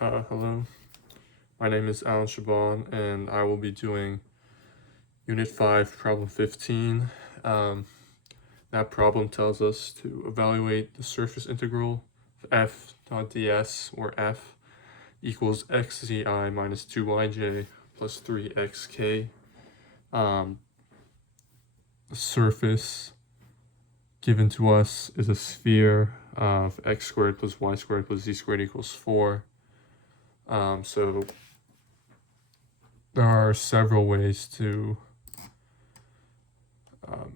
Hello, my name is Alan Shaban, and I will be doing Unit 5, Problem 15. That problem tells us to evaluate the surface integral of f dot ds, where f equals xzi minus 2yj plus 3xk. The surface given to us is a sphere of x squared plus y squared plus z squared equals 4. So there are several ways to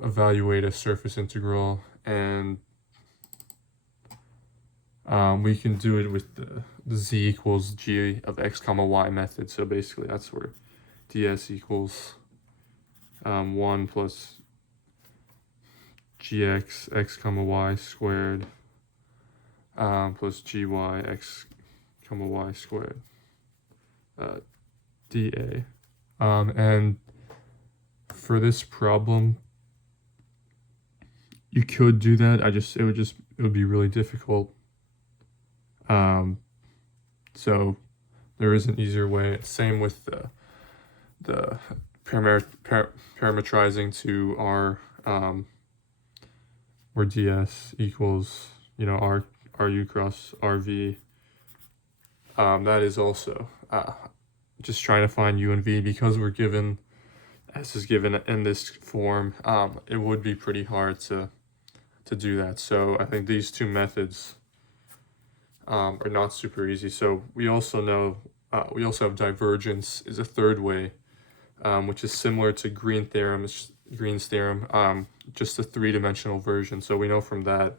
evaluate a surface integral, and we can do it with the z equals g of x comma y method. So basically that's where ds equals 1 plus gx x comma y squared plus gy x comma y squared dA. And for this problem, you could do that. It would be really difficult. So there is an easier way. Same with the parametrizing to r, where ds equals, ru cross rv. That is also just trying to find u and v, because we're given s is given in this form. It would be pretty hard to do that. So I think these two methods are not super easy. So we also know we also have divergence is a third way, which is similar to Green's theorem, just a three-dimensional version. So we know from that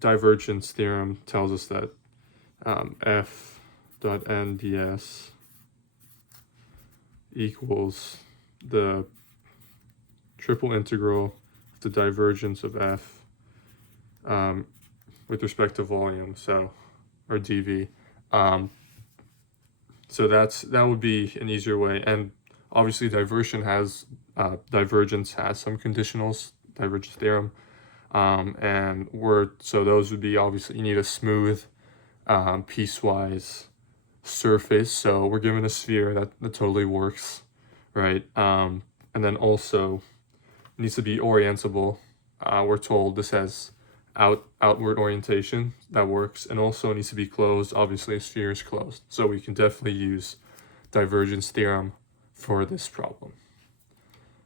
divergence theorem tells us that f dot n ds equals the triple integral of the divergence of f with respect to volume, or dv. So that would be an easier way. And obviously divergence has some conditionals, divergence theorem, and so those would be, obviously you need a smooth piecewise surface. So we're given a sphere that totally works, right? And then also it needs to be orientable. We're told this has outward orientation, that works, and also it needs to be closed. Obviously a sphere is closed, so we can definitely use divergence theorem for this problem.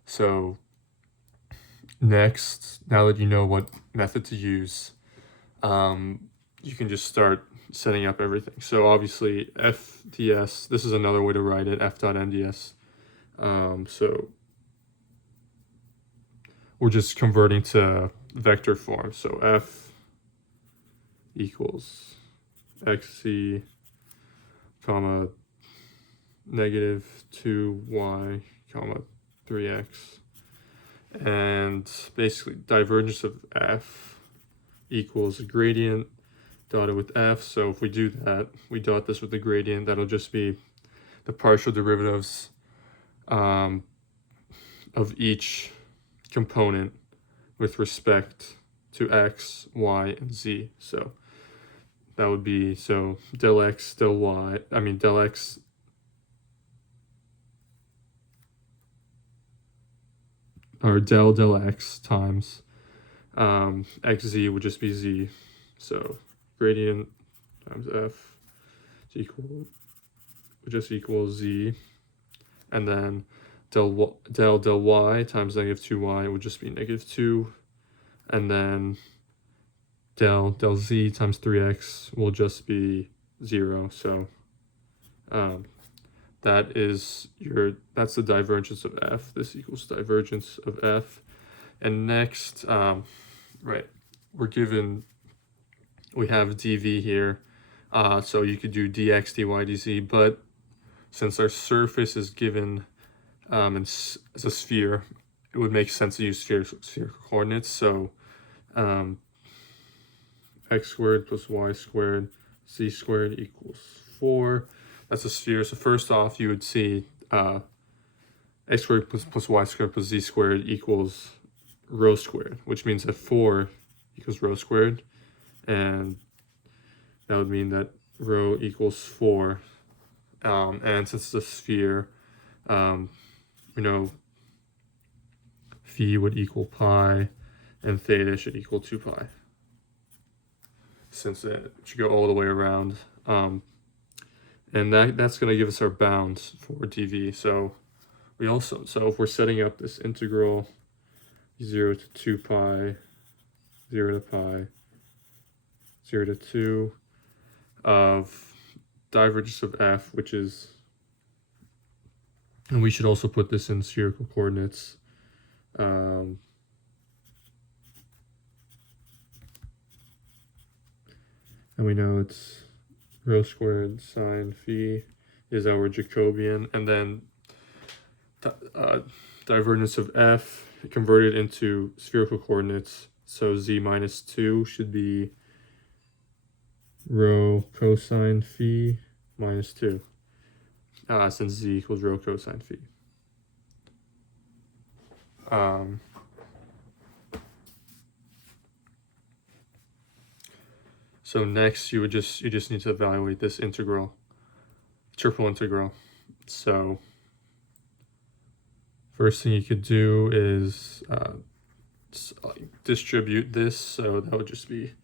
So next, now that you know what method to use, you can just start setting up everything. So obviously f ds, this is another way to write it, f dot n ds. So we're just converting to vector form. So f equals xc comma negative 2y comma 3x, and basically divergence of f equals a gradient dotted with f. So if we do that, we dot this with the gradient, that'll just be the partial derivatives of each component with respect to x, y, and z. So that would be, so del x, del y, del x or del x times xz would just be z. So gradient times f would just equal z, and then del y times negative 2y would just be negative 2, and then del z times 3x will just be 0. So that's the divergence of f. This equals divergence of f. And next, we have dv here, so you could do dx, dy, dz, but since our surface is given as a sphere, it would make sense to use spherical coordinates. So x squared plus y squared z squared equals 4. That's a sphere. So first off, you would see x squared plus y squared plus z squared equals rho squared, which means that 4 equals rho squared, and that would mean that rho equals 4. And since it's a sphere, we know phi would equal pi, and theta should equal 2 pi, since it should go all the way around. And that's going to give us our bounds for dv. So if we're setting up this integral 0 to 2 pi, 0 to pi, 0 to 2 of divergence of f, which is, and we should also put this in spherical coordinates. And we know it's rho squared sine phi is our Jacobian, and then divergence of f converted into spherical coordinates. So z minus 2 should be rho cosine phi minus 2, since z equals rho cosine phi. So next you just need to evaluate this integral, triple integral. So first thing you could do is distribute this, so that would just be,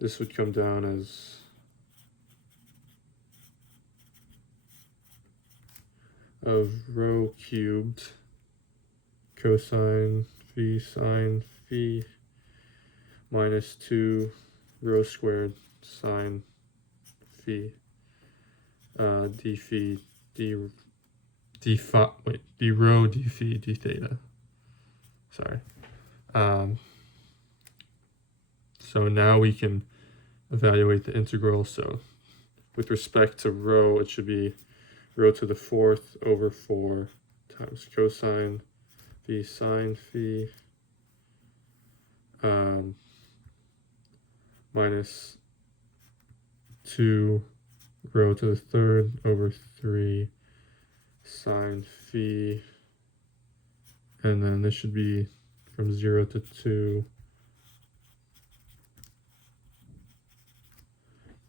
this would come down as of rho cubed cosine phi sine phi minus 2 rho squared sine phi d phi d rho d phi d theta. Sorry. So now we can evaluate the integral. So with respect to rho, it should be rho to the 4th over 4 times cosine phi sine phi minus 2 rho to the 3rd over 3 sine phi, and then this should be from 0 to 2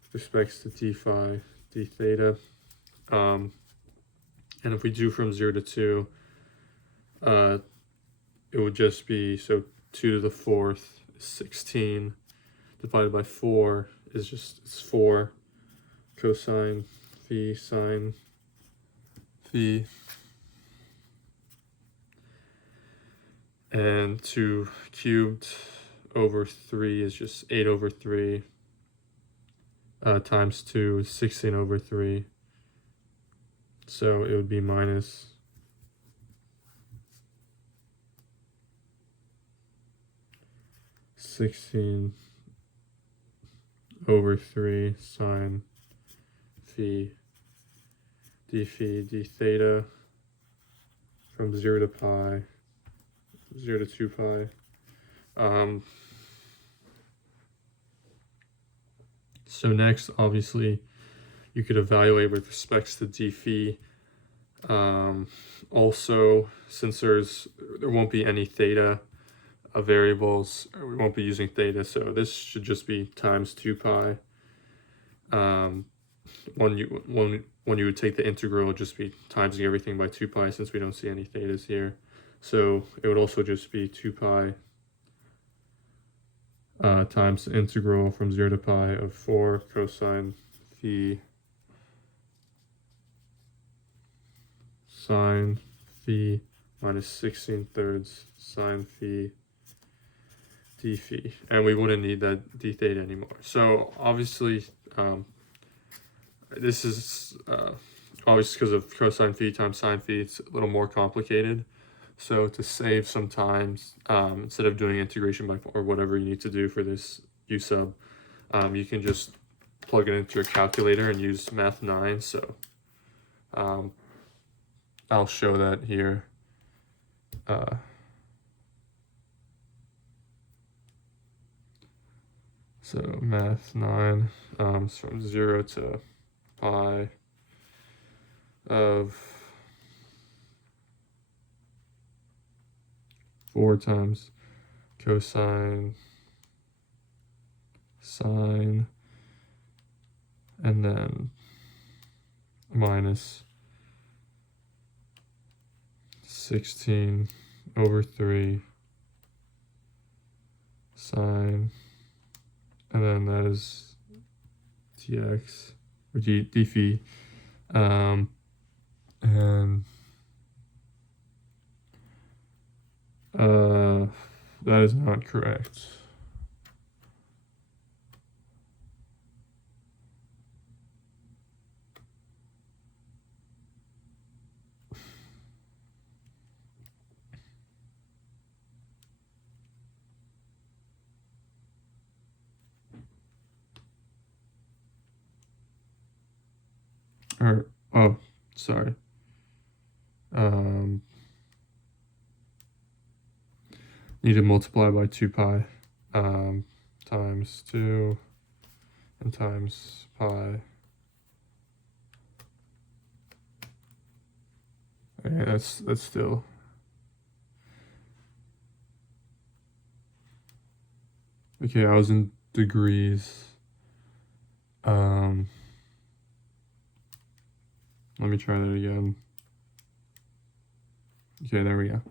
with respects to d phi d theta. And if we do from 0 to 2, it would just be, so 2 to the 4th is 16, divided by 4 is just, it's 4 cosine phi sine phi, and 2 cubed over 3 is just 8 over 3, times 2 is 16 over 3, so it would be minus 16 over 3 sine phi d theta from 0 to pi, 0 to 2 pi. So next, obviously, you could evaluate with respects to d phi. Also, since there won't be any theta variables, we won't be using theta, so this should just be times 2 pi. When you would take the integral, it would just be timesing everything by 2 pi, since we don't see any thetas here. So it would also just be 2 pi times the integral from 0 to pi of 4 cosine phi sine phi minus 16/3 sine phi d phi, and we wouldn't need that d theta anymore. So obviously, this is obviously because of cosine phi times sine phi, it's a little more complicated. So to save some time, instead of doing integration by, or whatever you need to do for this u sub, you can just plug it into your calculator and use math 9. So I'll show that here. So math 9, is from 0 to pi of 4 times cosine sine and then minus 16/3 sine, and then that is dx or d phi, and that is not correct. Or, oh, sorry. Need to multiply by 2 pi times 2 and times pi. Okay, that's still. Okay, I was in degrees. Let me try that again. Okay, there we go.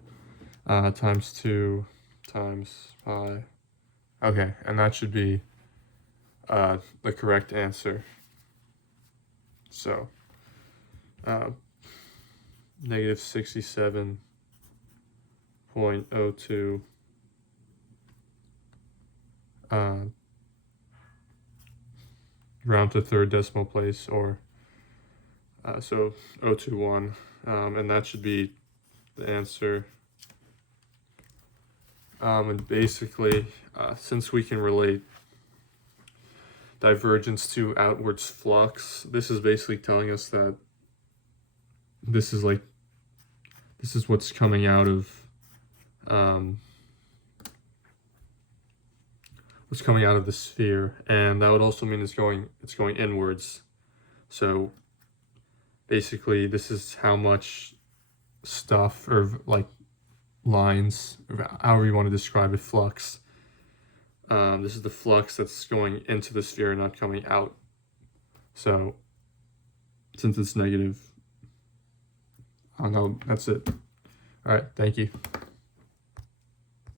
Times 2 times pi. Okay, and that should be the correct answer. So, negative 67.02 round to third decimal place, or so 021, and that should be the answer. And basically, since we can relate divergence to outwards flux, this is basically telling us that this is what's coming out of the sphere, and that would also mean it's going inwards. So basically, this is how much stuff, or like lines, or however you want to describe it, flux. This is the flux that's going into the sphere, not coming out. So since it's negative, I don't know, that's it. All right, thank you.